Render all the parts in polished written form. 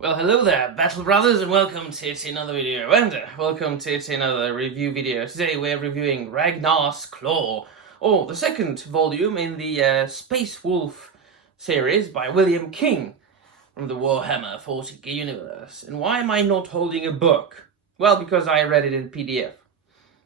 Well, hello there, Battle Brothers, and welcome to yet another video, and welcome to yet another review video. Today we're reviewing Ragnar's Claw, or the second volume in the Space Wolf series by William King from the Warhammer 40k universe. And why am I not holding a book? Well, because I read it in PDF.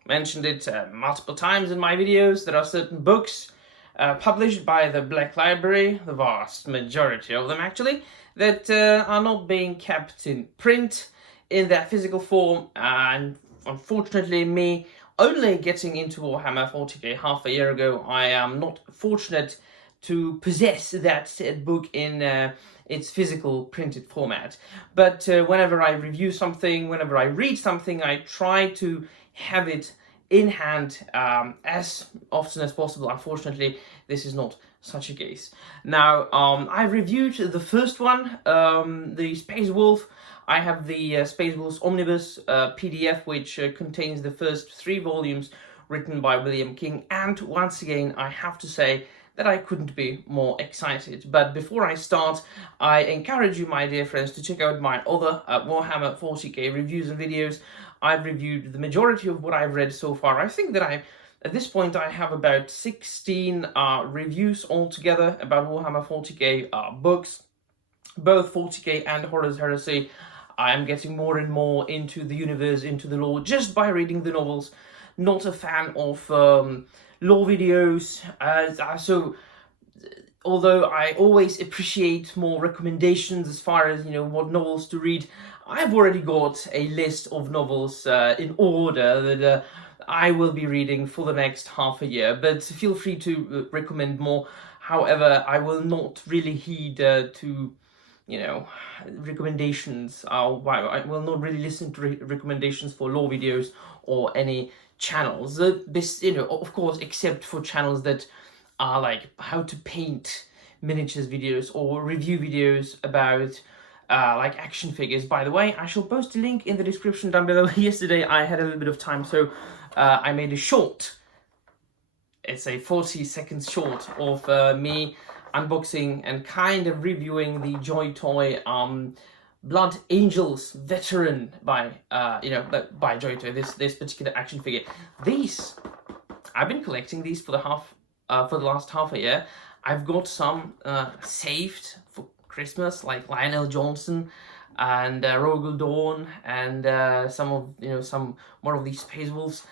Mentioned it multiple times in my videos. There are certain books published by the Black Library, the vast majority of them actually, that are not being kept in print in their physical form, and unfortunately me only getting into Warhammer 40k half a year ago, I am not fortunate to possess that said book in its physical printed format. But whenever I review something, whenever I read something, I try to have it in hand as often as possible. Unfortunately, this is not such a case. Now, I reviewed the first one, the Space Wolf. I have the Space Wolf's Omnibus PDF, which contains the first 3 volumes written by William King, and once again, I have to say that I couldn't be more excited. But before I start, I encourage you, my dear friends, to check out my other Warhammer 40k reviews and videos. I've reviewed the majority of what I've read so far. I think that at this point, I have about 16 reviews altogether about Warhammer 40k books, both 40k and Horus Heresy. I'm getting more and more into the universe, into the lore, just by reading the novels. Not a fan of lore videos, so although I always appreciate more recommendations as far as, what novels to read, I've already got a list of novels in order that I will be reading for the next half a year, but feel free to recommend more. However, I will not really heed to recommendations. I will not really listen to recommendations for lore videos or any channels. Of course, except for channels that are like how to paint miniatures videos or review videos about like action figures. By the way, I shall post a link in the description down below. Yesterday I had a little bit of time, so I made a short. It's a 40-second short of me unboxing and kind of reviewing the Joy Toy Blood Angels Veteran by Joy Toy. This particular action figure. These I've been collecting these for the last half a year. I've got some saved for Christmas, like Lionel Johnson and Rogel Dawn, and some more of these Space Wolves.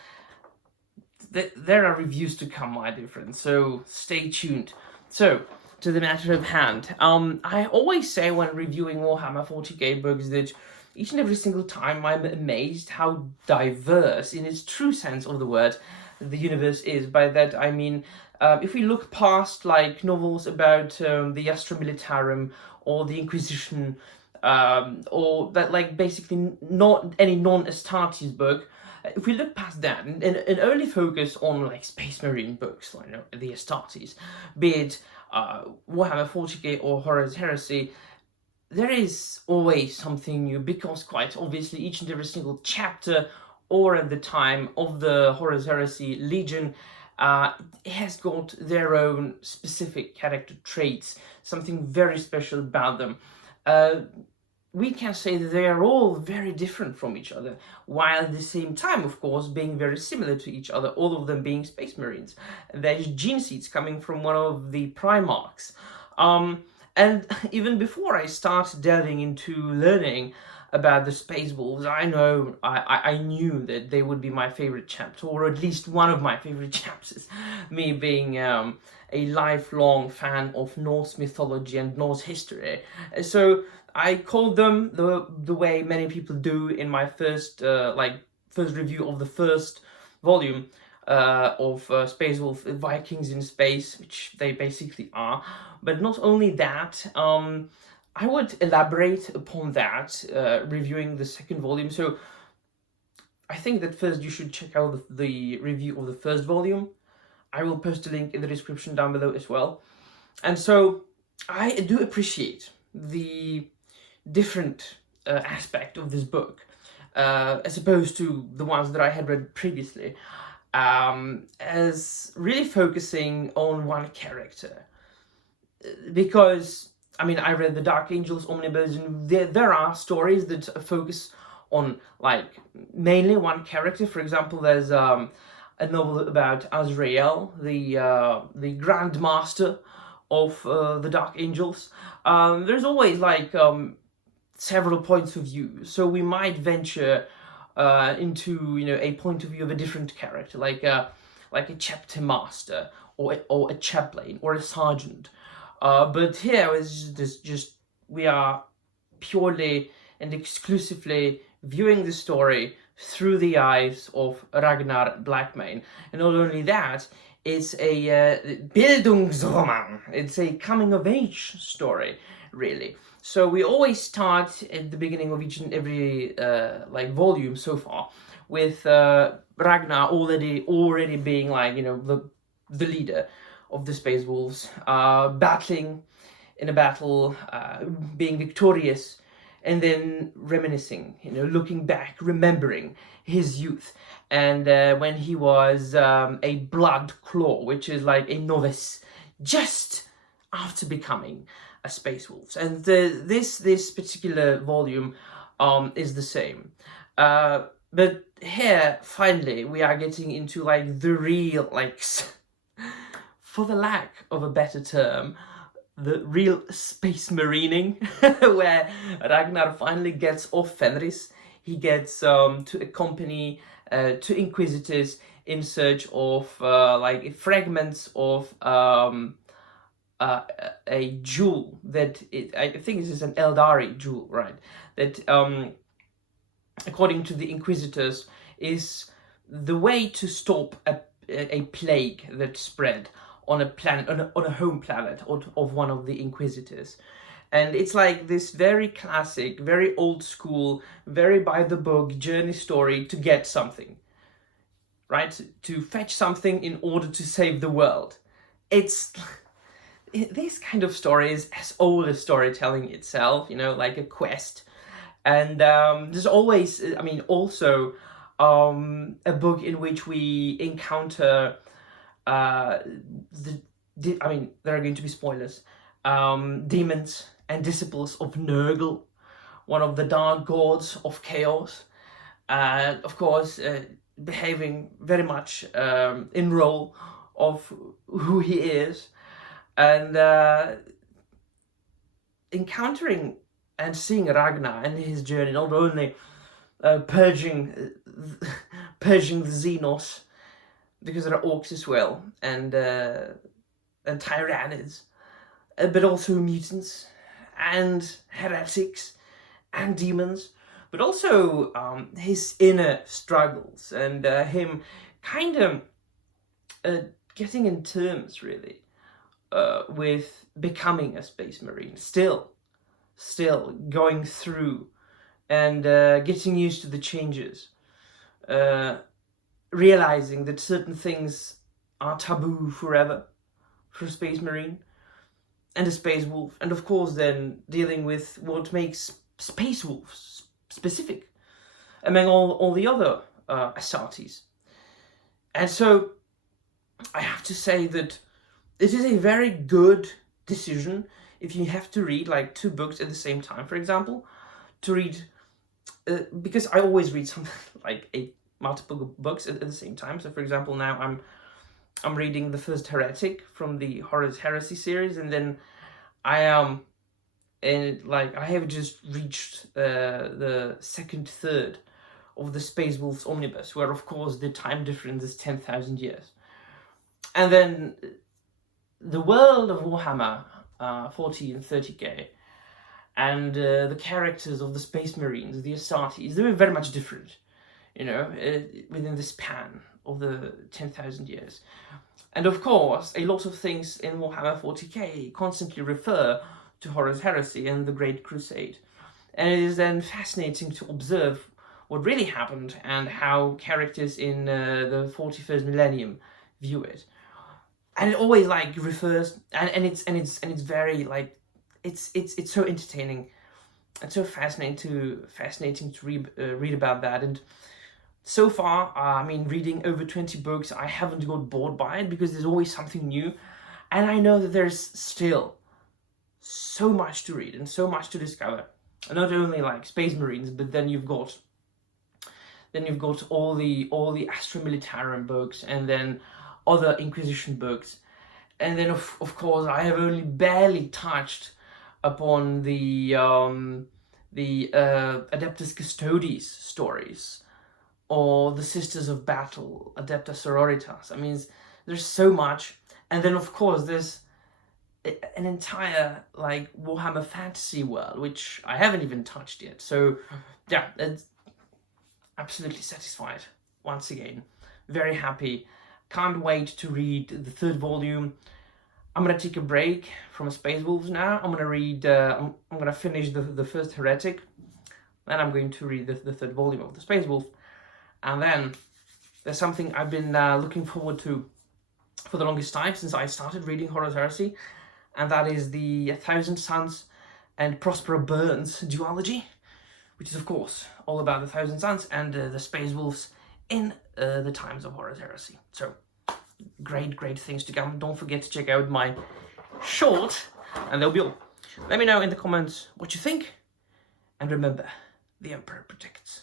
There are reviews to come, my dear friends, so stay tuned. So, to the matter of hand, I always say when reviewing Warhammer 40k books that each and every single time I'm amazed how diverse, in its true sense of the word, the universe is. By that I mean, if we look past like novels about the Astra Militarum or the Inquisition, or that, like, basically not any non-Astartes book, if we look past that and only focus on like Space Marine books, like the Astartes, be it Warhammer 40k or Horus Heresy, there is always something new, because quite obviously each and every single chapter, or at the time of the Horus Heresy Legion, has got their own specific character traits, something very special about them. We can say that they are all very different from each other, while at the same time, of course, being very similar to each other, all of them being Space Marines. There's gene seeds coming from one of the Primarchs. And even before I started delving into learning about the Space Wolves, I knew that they would be my favorite chapter, or at least one of my favorite chapters, me being a lifelong fan of Norse mythology and Norse history. So I called them the way many people do in my first review of the first volume of Space Wolf, Vikings in Space, which they basically are. But not only that, I would elaborate upon that reviewing the second volume. So I think that first you should check out the review of the first volume. I will post a link in the description down below as well. And so I do appreciate the different aspect of this book as opposed to the ones that I had read previously, as really focusing on one character, because I mean, I read the Dark Angels omnibus, and there are stories that focus on like mainly one character. For example, there's a novel about Azrael, the Grand Master of the Dark Angels. There's always like several points of view, so we might venture into a point of view of a different character, like a chapter master or a chaplain or a sergeant. But here is just we are purely and exclusively viewing the story through the eyes of Ragnar Blackmane. And not only that, it's a Bildungsroman. It's a coming-of-age story, really. So we always start at the beginning of each and every like volume so far with Ragnar already being like the leader of the Space Wolves, battling in a battle, being victorious, and then reminiscing, looking back, remembering his youth, and when he was a blood claw, which is like a novice, just after becoming a Space Wolf. And this particular volume is the same. But here, finally, we are getting into like the real, like, for the lack of a better term, the real space marining, where Ragnar finally gets off Fenris. He gets to accompany two Inquisitors in search of like fragments of a jewel that I think this is an Eldari jewel, right? That according to the Inquisitors is the way to stop a plague that spread on a planet, on a home planet of one of the Inquisitors. And it's like this very classic, very old school, very by the book journey story to get something, right? To fetch something in order to save the world. It's this kind of story is as old as storytelling itself, like a quest. And there's always, I mean, also a book in which we encounter I mean, there are going to be spoilers. Demons and disciples of Nurgle, one of the dark gods of chaos. Of course, behaving very much in role of who he is, and encountering and seeing Ragnar and his journey, not only purging the Xenos, because there are orcs as well, and tyrannids, but also mutants and heretics and demons, but also his inner struggles and him kind of getting in terms really with becoming a space marine, still going through and getting used to the changes, realizing that certain things are taboo forever for a space marine and a space wolf, and of course then dealing with what makes space wolves specific among all the other Asartes. And so I have to say that it is a very good decision if you have to read like two books at the same time, for example, to read because I always read something like multiple books at the same time. So for example, now I'm reading the first Heretic from the Horus Heresy series, and then I am I have just reached the second third of the Space Wolves omnibus, where of course the time difference is 10,000 years. And then the world of Warhammer 40 and 30k, and the characters of the Space Marines, the Asartes, they were very much different, within the span of the 10,000 years. And of course, a lot of things in Warhammer 40k constantly refer to Horus Heresy and the Great Crusade. And it is then fascinating to observe what really happened and how characters in the 41st millennium view it. And it always refers, and it's very it's so entertaining and so fascinating to read about that. And so far, reading over 20 books, I haven't got bored by it because there's always something new, and I know that there's still so much to read and so much to discover. And not only like Space Marines, but then you've got all the Astra Militarum books, and then other Inquisition books, and then of course I have only barely touched upon the Adeptus Custodes stories, or the Sisters of Battle, Adepta Sororitas. I mean, there's so much, and then of course there's an entire like Warhammer fantasy world, which I haven't even touched yet. So yeah, it's absolutely satisfied once again. Very happy. Can't wait to read the 3rd volume. I'm gonna take a break from Space Wolves now. I'm gonna read. I'm gonna finish the first Heretic. Then I'm going to read the 3rd volume of the Space Wolf, and then there's something I've been looking forward to for the longest time since I started reading Horus Heresy, and that is the 1,000 Suns and Prospero Burns duology, which is of course all about the 1,000 Suns and the Space Wolves in the times of Horus Heresy. So great things to come. Don't forget to check out my short, and they'll be all. Let me know in the comments what you think, and remember, the Emperor protects.